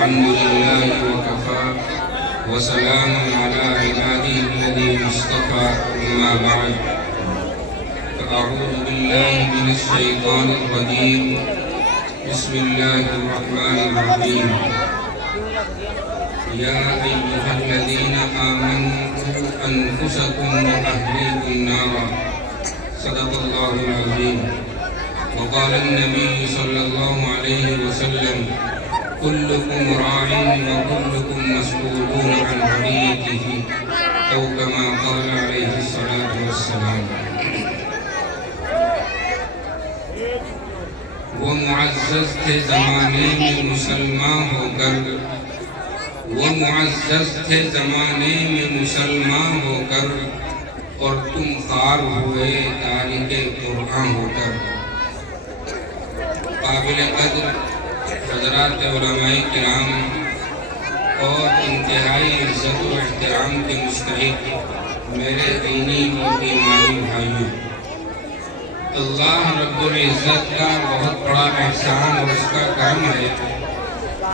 الحمد لله وكفى وسلام على عباده الذين اصطفى أما بعد فأعوذ بالله من الشيطان الرجيم بسم الله الرحمن الرحيم يا أيها الذين آمنوا قوا أنفسكم وأهليكم نارا صدق الله العظيم وقال النبي صلى الله عليه وسلم كلكم راع وكلكم مسؤولون عن رعيته أو كما قال عليه الصلاة والسلام. وہ معزز تھے زمانے میں مسلمان ہو کر، وہ معزز تھے زمانے میں مسلمان ہو کر، اور تم خوار ہوئے تارک قرآن ہو کر. قابل قدر حضرات علماء کرام اور انتہائی عزت و احترام کے مستحق میرے دینی و ایمانی بھائیوں، اللہ رب العزت کا بہت بڑا احسان اور اس کا کرم ہے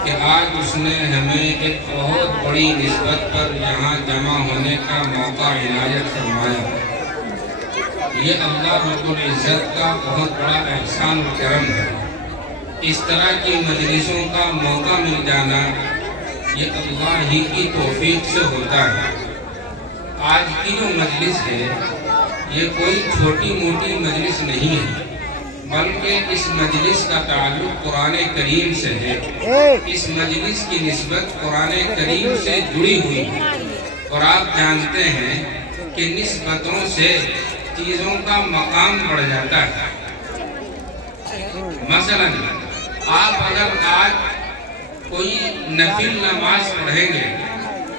کہ آج اس نے ہمیں ایک بہت بڑی نسبت پر یہاں جمع ہونے کا موقع عنایت فرمایا. یہ اللہ رب العزت کا بہت بڑا احسان و کرم ہے. اس طرح کی مجلسوں کا موقع مل جانا یہ اللہ ہی کی توفیق سے ہوتا ہے. آج کی جو مجلس ہے یہ کوئی چھوٹی موٹی مجلس نہیں ہے، بلکہ اس مجلس کا تعلق قرآن کریم سے ہے. اس مجلس کی نسبت قرآن کریم سے جڑی ہوئی ہے، اور آپ جانتے ہیں کہ نسبتوں سے چیزوں کا مقام بڑھ جاتا ہے. مثلا آپ اگر آج کوئی نفل نماز پڑھیں گے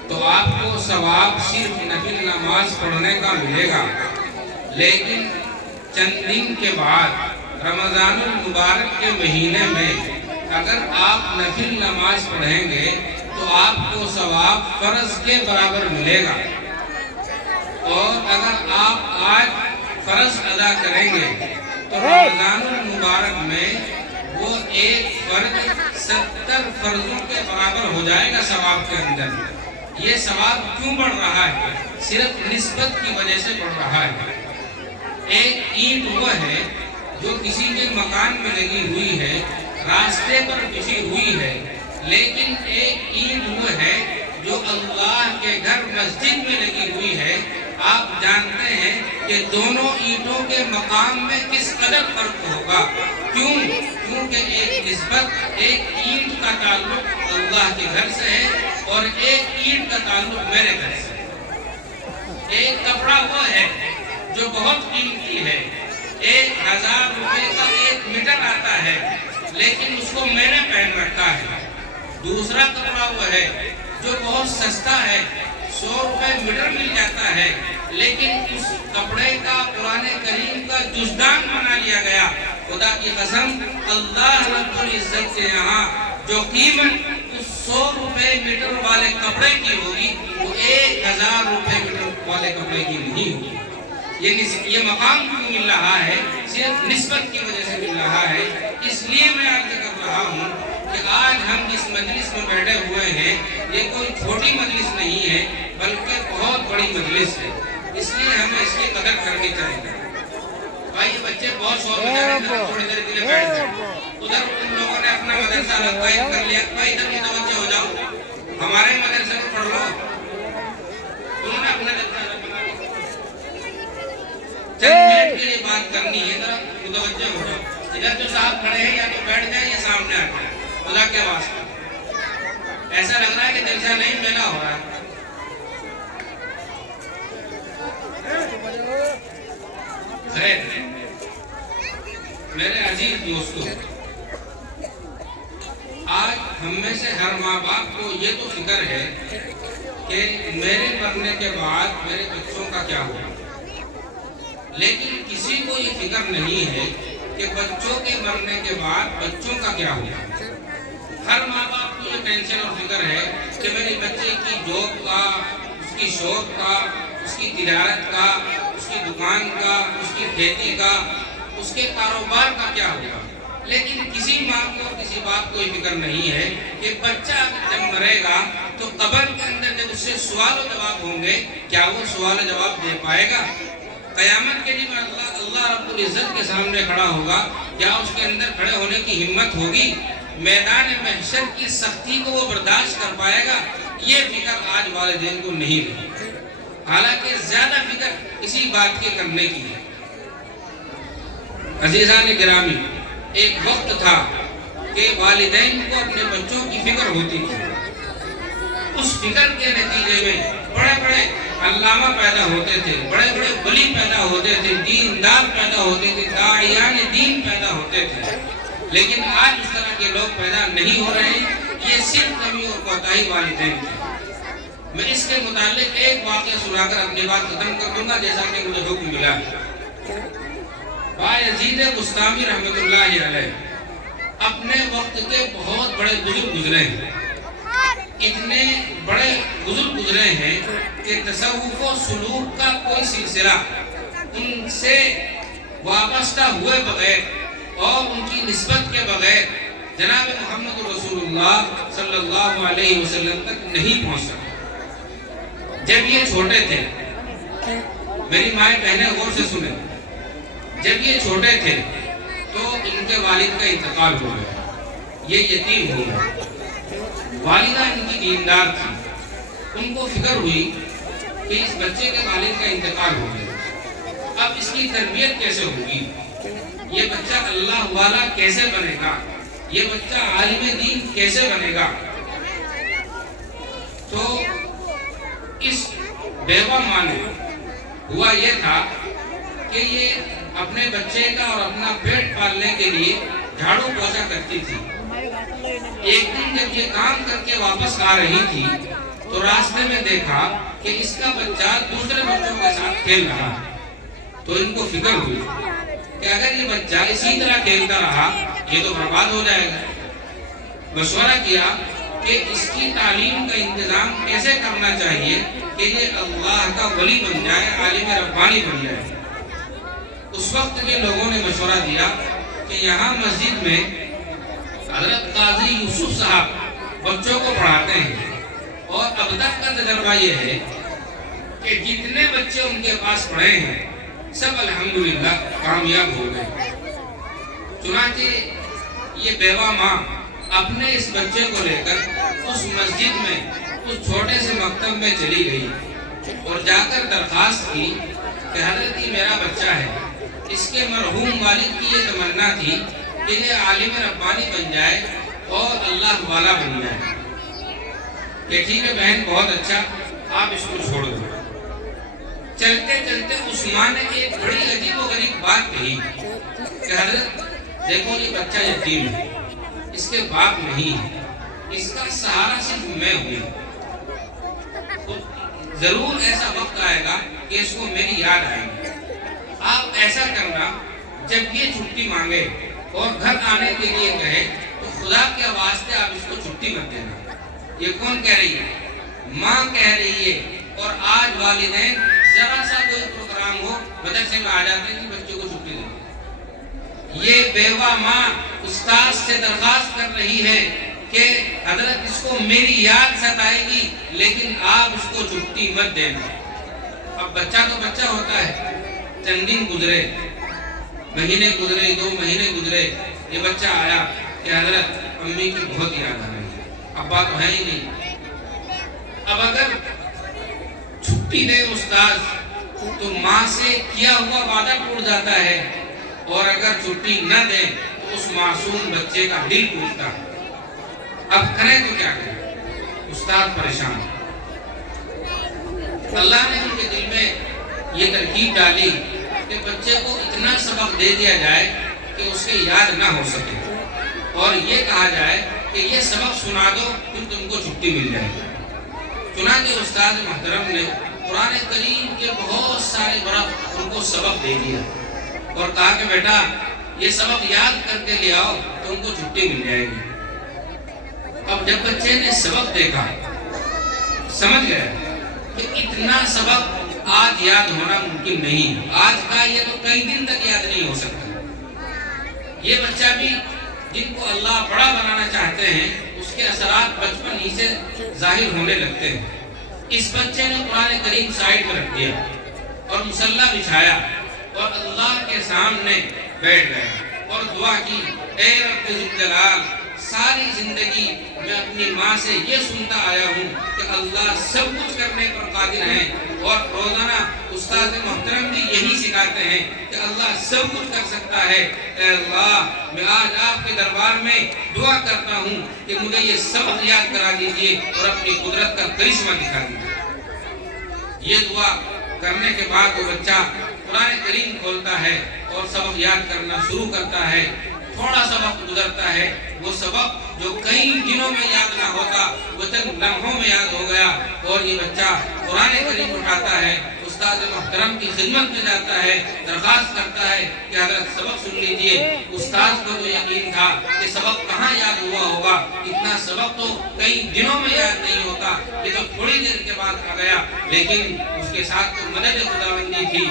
تو آپ کو ثواب صرف نفل نماز پڑھنے کا ملے گا، لیکن چند دن کے بعد رمضان المبارک کے مہینے میں اگر آپ نفل نماز پڑھیں گے تو آپ کو ثواب فرض کے برابر ملے گا. اور اگر آپ آج فرض ادا کریں گے تو رمضان المبارک میں وہ ایک فرض 70 فرضوں کے برابر ہو جائے گا ثواب کے اندر. یہ ثواب کیوں بڑھ رہا ہے؟ صرف نسبت کی وجہ سے بڑھ رہا ہے. ایک اینٹ وہ ہے جو کسی کے مکان میں لگی ہوئی ہے، راستے پر بچھی ہوئی ہے، لیکن ایک اینٹ وہ ہے جو اللہ کے گھر مسجد میں لگی ہوئی ہے. آپ جانتے ہیں کہ دونوں اینٹوں کے مقام میں کس قدر فرق ہوگا. کیونکہ ایک نسبت، ایک اینٹ کا تعلق اللہ کے گھر سے ہے اور ایک اینٹ کا تعلق میرے گھر سے. ایک کپڑا وہ ہے جو بہت قیمتی ہے، 1000 روپے کا 1 میٹر آتا ہے، لیکن اس کو میں نے پہن رکھا ہے. دوسرا کپڑا وہ ہے جو بہت سستا ہے، 100 روپے میٹر مل جاتا ہے، لیکن اس کپڑے کا قرآن کریم کا جزدان بنا لیا گیا. خدا کی قسم اللہ رب العزت کے یہاں جو قیمت اس 100 روپے میٹر والے کپڑے کی ہوگی وہ 1000 روپے میٹر والے کپڑے کی نہیں ہوگی. یہ مقام کیوں مل رہا ہے؟ صرف نسبت کی وجہ سے مل رہا ہے. اس لیے میں عرض کر رہا ہوں کہ آج ہم اس مجلس میں بیٹھے ہوئے ہیں، یہ کوئی چھوٹی مجلس نہیں ہے بلکہ بہت بڑی مجلس ہے. اس لیے ہمیں اس کی قدر کرنی چاہیے. بھائی یہ بچے بہت شور بجا رہے ہیں، تھوڑی دیر کے لیے بیٹھ جائیں. ادھر ان لوگوں نے اپنا مدرسہ قائم کر لیا. بھائی ادھر متوجہ ہو جاؤ، ہمارے مدرسے میں پڑھ لو. انہوں نے اپنا چند منٹ کے لیے بات کرنی ہے، ذرا متوجہ ہو جاؤ. ادھر جو صاحب کھڑے ہیں یا تو بیٹھ جائیں یا سامنے آ جائیں. اللہ کے واسطے ایسا لگ رہا ہے کہ جلسہ نہیں میلہ ہو رہا ہے. خیر میرے عزیز دوستو، آج ہم میں سے ہر ماں باپ کو یہ تو فکر ہے کہ میرے مرنے کے بعد میرے بچوں کا کیا ہوگا، لیکن کسی کو یہ فکر نہیں ہے کہ بچوں کے مرنے کے بعد بچوں کا کیا ہوگا. ہر ماں باپ کو یہ ٹینشن اور فکر ہے کہ میرے بچے کی جاب کا، اس کی شاپ کا، اس کی تجارت کا، اس کی دکان کا، اس کی کھیتی کا، اس کے کاروبار کا کیا ہوگا. لیکن کسی ماں کو کسی باپ کو یہ فکر نہیں ہے کہ بچہ جب مرے گا تو قبر کے اندر جب اس سے سوال و جواب ہوں گے کیا وہ سوال و جواب دے پائے گا؟ قیامت کے دن اللہ رب العزت کے سامنے کھڑا ہوگا، کیا اس کے اندر کھڑے ہونے کی ہمت ہوگی؟ میدان محشر کی سختی کو وہ برداشت کر پائے گا؟ یہ فکر آج والدین کو نہیں رہی، حالانکہ زیادہ فکر اسی بات کے کرنے کی ہے۔ عزیزان گرامی، ایک وقت تھا کہ والدین کو اپنے بچوں کی فکر ہوتی تھی، اس فکر کے نتیجے میں بڑے بڑے علامہ پیدا ہوتے تھے، بڑے بڑے ولی پیدا ہوتے تھے، دیندار پیدا ہوتے تھے، داعیان دین پیدا ہوتے تھے، لیکن آج اس طرح کے لوگ پیدا نہیں ہو رہے ہیں۔ یہ صرف کمی اور کوتاہی والدین کی۔ میں اس کے متعلق ایک واقعہ سنا کر اپنی بات ختم کر دوں گا، جیسا کہ مجھے حکم ملا۔ بایزید بسطامی رحمۃ اللہ علیہ اپنے وقت کے بہت بڑے بزرگ گزرے ہیں، اتنے بڑے بزرگ گزرے ہیں کہ تصوف و سلوک کا کوئی سلسلہ ان سے وابستہ ہوئے بغیر اور ان کی نسبت کے بغیر جناب محمد رسول اللہ صلی اللہ علیہ وسلم تک نہیں پہنچ سکا۔ جب یہ چھوٹے تھے، میری مائیں بہنیں غور سے سنیں، جب یہ چھوٹے تھے تو ان کے والد کا انتقال ہو گیا، یہ یتیم ہو گیا۔ والدہ ان کی دیندار تھی، ان کو فکر ہوئی کہ اس بچے کے والد کا انتقال ہو گیا، اب اس کی تربیت کیسے ہوگی؟ یہ بچہ اللہ والا کیسے بنے گا؟ یہ بچہ عالم دین کیسے بنے گا؟ تو اس بیوہ ماں نے ہوا یہ تھا کہ یہ اپنے بچے کا اور اپنا پیٹ پالنے کے لیے جھاڑو پوچھا کرتی تھی۔ ایک دن جب یہ کام کر کے واپس آ رہی تھی تو راستے میں دیکھا کہ اس کا بچہ دوسرے بچوں کے ساتھ کھیل رہا ہے، تو ان کو فکر ہوئی کہ اگر یہ بچہ اسی طرح کھیلتا رہا یہ تو برباد ہو جائے گا۔ مشورہ کیا کہ اس کی تعلیم کا انتظام کیسے کرنا چاہیے کہ یہ اللہ کا ولی بن جائے، عالم ربانی بن جائے۔ اس وقت کے لوگوں نے مشورہ دیا کہ یہاں مسجد میں حضرت قاضی یوسف صاحب بچوں کو پڑھاتے ہیں، اور اب تک کا تجربہ یہ ہے کہ جتنے بچے ان کے پاس پڑھے ہیں سب الحمدللہ کامیاب ہو گئے۔ چنانچہ یہ بیوہ ماں اپنے اس بچے کو لے کر اس مسجد میں اس چھوٹے سے مکتب میں چلی گئی اور جا کر درخواست کی کہ حضرت یہ میرا بچہ ہے، اس کے مرحوم والد کی یہ تمنا تھی کہ یہ عالم ربانی بن جائے اور اللہ والا بن جائے۔ کہ ٹھیک ہے بہن، بہت اچھا، آپ اس کو چھوڑ دو۔ چلتے چلتے اس ماں نے ایک بڑی عجیب و غریب بات کہی کہ حضرت دیکھو یہ بچہ یتیم ہے، اس کے باپ نہیں ہے، اس کا سہارا صرف میں ہوں، ضرور ایسا وقت آئے گا کہ اس کو میری یاد آئے گی۔ آپ ایسا کرنا، جب یہ چھٹی مانگے اور گھر آنے کے لیے کہے تو خدا کے واسطے آپ اس کو چھٹی مت دینا۔ یہ کون کہہ رہی ہے؟ ماں کہہ رہی ہے۔ اور آج والدین ذرا سا کوئی پروگرام ہو مدرسے میں آ جاتے ہیں کہ بچوں کو چھٹی دیں۔ یہ بیوہ ماں استاد سے درخواست کر رہی ہے کہ حضرت اس کو میری یاد ستائے گی لیکن آپ اس کو چھٹی مت دینا۔ اب بچہ تو بچہ ہوتا ہے، چند دن گزرے، مہینے گزرے، 2 مہینے گزرے، یہ بچہ آیا کہ حضرت امی کی بہت یاد آ رہی ہے، ابا تو ہے ہی نہیں۔ اب اگر چھٹی دے استاد تو ماں سے کیا ہوا وعدہ ٹوٹ جاتا ہے، اور اگر چھٹی نہ دے تو اس معصوم بچے کا دل ٹوٹتا۔ اب کریں تو کیا کریں؟ استاد پریشان۔ اللہ نے ان کے دل میں یہ ترکیب ڈالی کہ بچے کو اتنا سبق دے دیا جائے کہ اس کے یاد نہ ہو سکے، اور یہ کہا جائے کہ یہ سبق سنا دو پھر تم کو چھٹی مل جائے گی۔ چنانچہ استاد محترم نے قرآن کریم کے بہت سارے برق ان کو سبق دے دیا اور کہا کہ بیٹا یہ سبق یاد کر کے لے آؤ تو ان کو چھٹی مل جائے گی۔ اب جب بچے نے سبق دیکھا سمجھ گیا کہ اتنا سبق آج یاد ہونا ممکن نہیں ہے، آج کا یہ تو کئی دن تک یاد نہیں ہو سکتا۔ یہ بچہ بھی جن کو اللہ بڑا بنانا چاہتے ہیں اس کے اثرات بچپن ہی سے ظاہر ہونے لگتے ہیں۔ اس بچے نے قرآن کریم سائیڈ میں رکھ دیا اور مصلی بچھایا اور اللہ کے سامنے بیٹھ گیا اور دعا کی، اے رب ذوالجلال، ساری زندگی میں اپنی ماں سے یہ سنتا آیا ہوں کہ اللہ سب کچھ کرنے پر قادر ہے، اور روزانہ استاد محترم بھی یہی سکھاتے ہیں کہ اللہ سب کچھ کر سکتا ہے۔ اے اللہ، میں آج آپ کے دربار میں دعا کرتا ہوں کہ مجھے یہ سبق یاد کرا دیجئے اور اپنی قدرت کا کرشمہ دکھا دیجئے۔ یہ دعا کرنے کے بعد وہ بچہ قرآن کریم کھولتا ہے اور سبق یاد کرنا شروع کرتا ہے۔ تھوڑا سبق گزرتا ہے، وہ سبق جو کئی دنوں میں یاد نہ ہوتا وہ چند لمحوں میں یاد ہو گیا، اور یہ بچہ قرآن کریم اٹھاتا ہے، استاد محترم کی خدمت میں جاتا ہے، درخواست کرتا ہے کہ حضرت سبق سن لیجئے۔ استاد کو تو یقین تھا کہ سبق کہاں یاد ہوا ہوگا، اتنا سبق تو کئی دنوں میں یاد نہیں ہوتا، یہ تو تھوڑی دیر کے بعد آ گیا، لیکن اس کے ساتھ تو مدد خداوندی تھی۔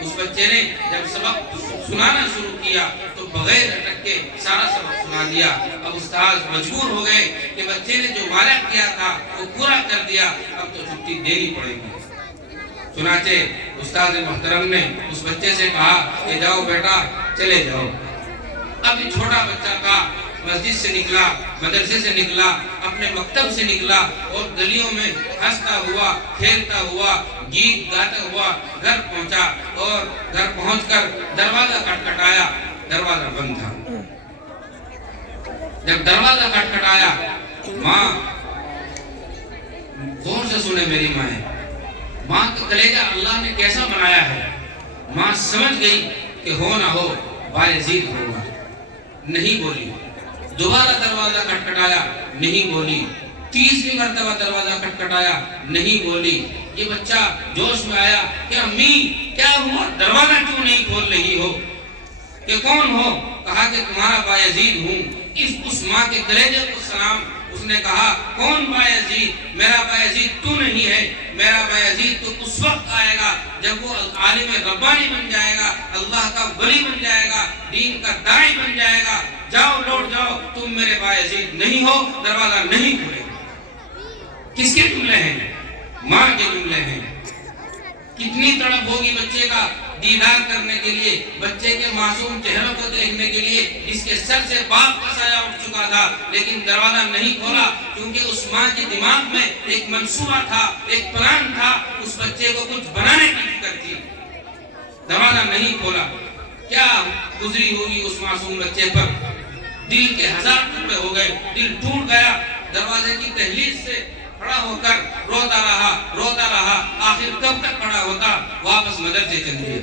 اس بچے نے جب سبق سنانا شروع کیا تو بغیر اٹک کے سارا سبق سنا دیا۔ اب استاد مجبور ہو گئے کہ بچے نے جو وعدہ کیا تھا وہ پورا کر دیا، اب تو چھٹی دینی پڑے گی۔ چنانچہ استاد محترم نے اس بچے سے کہا کہ جاؤ بیٹا، چلے جاؤ۔ اب یہ چھوٹا بچہ تھا، مسجد سے نکلا، مدرسے سے نکلا، اپنے مکتب سے نکلا اور گلیوں میں ہنستا ہوا، کھیلتا ہوا، گیت گاتا ہوا گھر پہنچا، اور گھر پہنچ کر دروازہ کھٹکھٹایا، دروازہ بند تھا۔ جب دروازہ کھٹکھٹایا، ماں غور سے سنے، میری ماں ہے، ماں کا کلیجہ اللہ نے کیسا بنایا ہے۔ ماں سمجھ گئی کہ ہو نہ ہو بایزید ہوگا، نہیں بولی۔ دوبارہ دروازہ کھٹکھٹایا، نہیں بولی۔ تیسری مرتبہ دروازہ کھٹکھٹایا، نہیں بولی۔ یہ بچہ جوش میں آیا کہ امی کیا ہوا، دروازہ کیوں نہیں کھول رہی ہو؟ کہ کون ہو؟ کہا کہ تمہارا بایزید ہوں۔ اس ماں کے کلیجے کو سلام۔ اس نے کہا کون بایزید؟ میرا بایزید تو نہیں ہے، میرا بایزید تو اس وقت آئے گا جب وہ عالم ربانی بن جائے گا، اللہ کا ولی بن جائے گا، دین کا داعی بن جائے گا۔ جاؤ، لوٹ جاؤ، تم میرے بایزید نہیں ہو، دروازہ نہیں کھلے گا۔ کس کے جملے ہیں؟ ماں کے جملے ہیں۔ کتنی تڑپ ہوگی بچے کا دیدار کرنے کے لیے، بچے کے معصوم چہروں کو دیکھنے کے لیے، جس کے سر سے باپ کا سایہ اٹھ چکا تھا لیکن دروازہ نہیں کھولا، کیونکہ اس ماں کے دماغ میں ایک منصوبہ تھا، ایک پلان تھا، اس بچے کو کچھ بنانے کی فکر تھی۔ دروازہ نہیں کھولا۔ کیا گزری ہوگی اس معصوم بچے پر؟ دل کے ہزار ٹکڑے ہو گئے، دل ٹوٹ گیا۔ دروازے کی دہلیز سے کھڑا ہو کر روتا رہا، آخر کب تک کھڑا ہوتا؟ واپس مدرسے چل دیا۔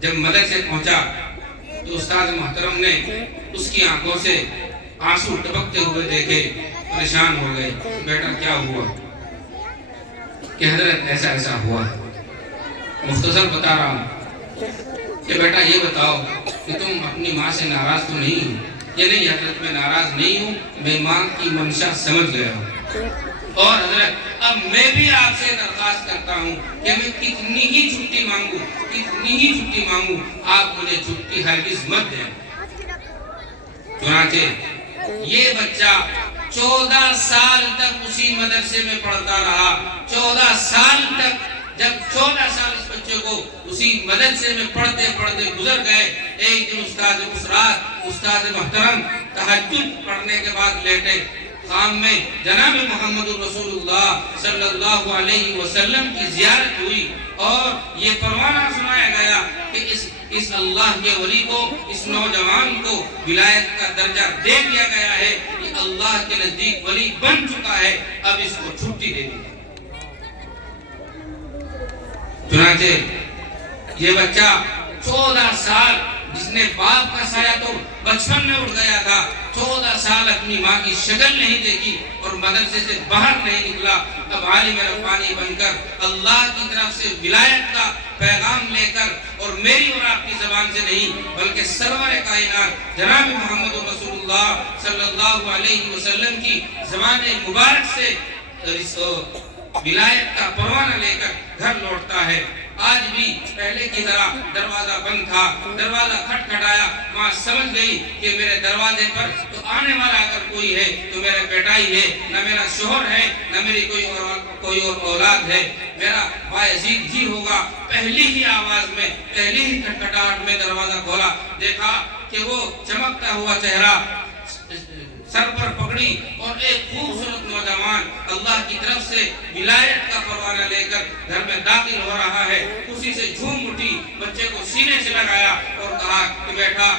جب مدرسے پہنچا تو استاد محترم نے اس کی آنکھوں سے آنسو ٹپکتے ہوئے دیکھے، پریشان ہو گئے۔ بیٹا کیا ہوا؟ کہ حضرت ایسا ایسا ہوا۔ مختصر بتا رہا ہوں کہ بیٹا یہ بتاؤ کہ تم اپنی ماں سے ناراض تو نہیں ہو؟ یہ نہیں حضرت، میں ناراض نہیں ہوں، میں ماں کی منشا سمجھ گیا ہوں۔ اور حضرت اب میں بھی آپ سے درخواست کرتا ہوں کہ میں کتنی ہی چھٹی مانگوں، آپ مجھے چھٹی ہرگز مت دیں۔ چنانچہ یہ بچہ 14 سال تک اسی مدرسے میں پڑھتا رہا۔ 14 سال تک، جب 14 سال اس بچے کو اسی مدرسے میں پڑھتے گزر گئے، ایک دن استاد محترم تہجد پڑھنے کے بعد لیٹے، خام میں جناب محمد رسول اللہ صلی اللہ علیہ وسلم کی زیارت ہوئی، اور یہ پروانہ سنایا گیا کہ اس اللہ کے ولی کو، اس نوجوان کو ولایت کا درجہ دے دیا گیا ہے، یہ اللہ کے نزدیک ولی بن چکا ہے، اب اس کو چھٹی دے دی۔ چنانچہ یہ بچہ 14 سال، جس نے باپ کا سایہ تو بچپن میں اٹھ گیا تھا، 14 سال اپنی ماں کی شکل نہیں دیکھی اور مدرسے سے باہر نہیں نکلا، اب عالم ربانی بن کر اللہ کی طرف سے ولایت کا پیغام لے کر، اور میری اور آپ کی زبان سے نہیں بلکہ سرور کائنات جناب محمد رسول اللہ صلی اللہ علیہ وسلم کی زبان مبارک سے ولایت کا پروانہ لے کر گھر لوٹتا ہے۔ آج بھی پہلے کی طرح دروازہ بند تھا، دروازہ کھٹکھٹایا، ماں سمجھ گئی کہ میرے دروازے پر تو آنے والا اگر کوئی ہے تو میرا بیٹا ہی ہے، نہ میرا شوہر ہے، نہ میری کوئی اور اولاد ہے، میرا بایزید ہی ہوگا۔ پہلی ہی آواز میں، پہلی ہی کھٹکھٹاہٹ میں دروازہ کھولا، دیکھا کہ وہ چمکتا ہوا چہرہ، سر پر پگڑی اور ایک خوبصورت نوجوان اللہ کی طرف سے ولایت کا پروانہ لے کر گھر میں داخل ہو رہا ہے۔ خوشی سے جھوم اٹھی، بچے کو سینے سے لگایا اور کہا کہ بیٹا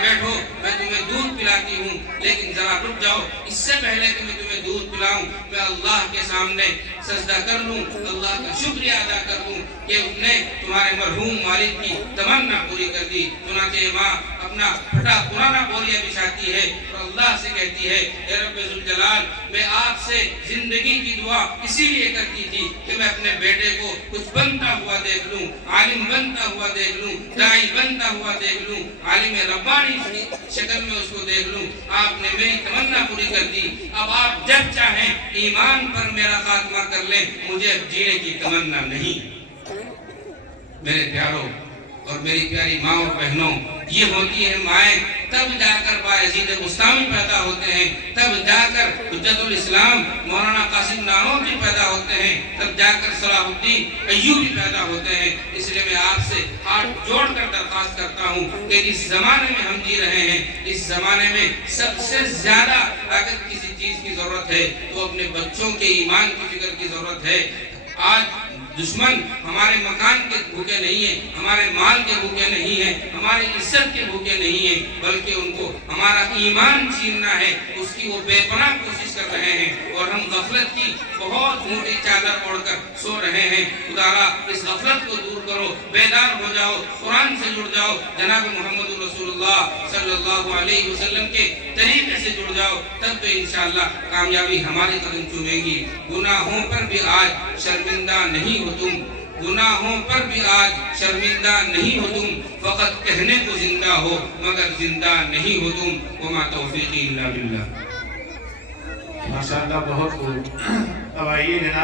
بیٹھو، میں تمہیں دودھ پلاتی ہوں، لیکن ذرا رک جاؤ، اس سے پہلے کہ میں تمہیں دودھ پلاؤں میں اللہ کے سامنے سجدہ کر لوں، اللہ کا شکریہ ادا کر لوں کہ اس نے تمہارے مرحوم والد کی تمنا پوری کر دی۔ چنانچہ ماں اپنا پھٹا پرانا بوریہ بچھاتی ہے اور اللہ سے کہتی ہے، اے رب ذوالجلال، میں آپ سے زندگی کی دعا اسی لیے کرتی تھی کہ میں اپنے بیٹے کو کچھ بنتا ہوا دیکھ لوں، عالم بنتا ہوا دیکھ لوں، داعی بنتا ہوا دیکھ لوں، عالم ربانی کی شکل میں اس کو دیکھ لوں۔ آپ نے میری تمنا پوری کر دی، اب آپ جب چاہیں ایمان پر میرا خاتمہ کر لیں، مجھے اب جینے کی تمنا نہیں۔ میرے پیاروں اور میری پیاری ماں اور بہنوں، یہ ہوتی ہے مائیں، تب جا کر بایزید بستامی پیدا ہوتے ہیں، تب جا کر حجت الاسلام مولانا قاسم نانوتوی پیدا ہوتے ہیں، تب جا کر صلاح الدین ایوبی پیدا ہوتے ہیں۔ اس لیے میں آپ سے ہاتھ جوڑ کر درخواست کرتا ہوں کہ اس زمانے میں ہم جی رہے ہیں، اس زمانے میں سب سے زیادہ اگر کسی چیز کی ضرورت ہے تو اپنے بچوں کے ایمان کی فکر کی ضرورت ہے۔ آج دشمن ہمارے مکان کے بھوکے نہیں ہیں، ہمارے مال کے بھوکے نہیں ہیں، ہماری عزت کے بھوکے نہیں ہیں، بلکہ ان کو ہمارا ایمان چھیننا ہے، اس کی وہ بے پناہ کوشش کر رہے ہیں، اور ہم غفلت کی بہت موٹی چادر اوڑھ کر سو رہے ہیں۔ خدایا اس غفلت کو دور کرو، بیدار ہو جاؤ، قرآن سے جڑ جاؤ، جناب محمد رسول اللہ صلی اللہ علیہ وسلم کے طریقے سے جڑ جاؤ، تب تو انشاءاللہ کامیابی ہماری قدم چومے گی۔ گناہوں پر بھی آج شرمندہ نہیں ہو تم، گناہوں پر بھی آج شرمندہ نہیں ہو تم، فقط کہنے کو زندہ ہو مگر زندہ نہیں ہو تم، وما توفیقی الا باللہ۔ ماشاءاللہ، بہت خوب۔ اب آئیے جناب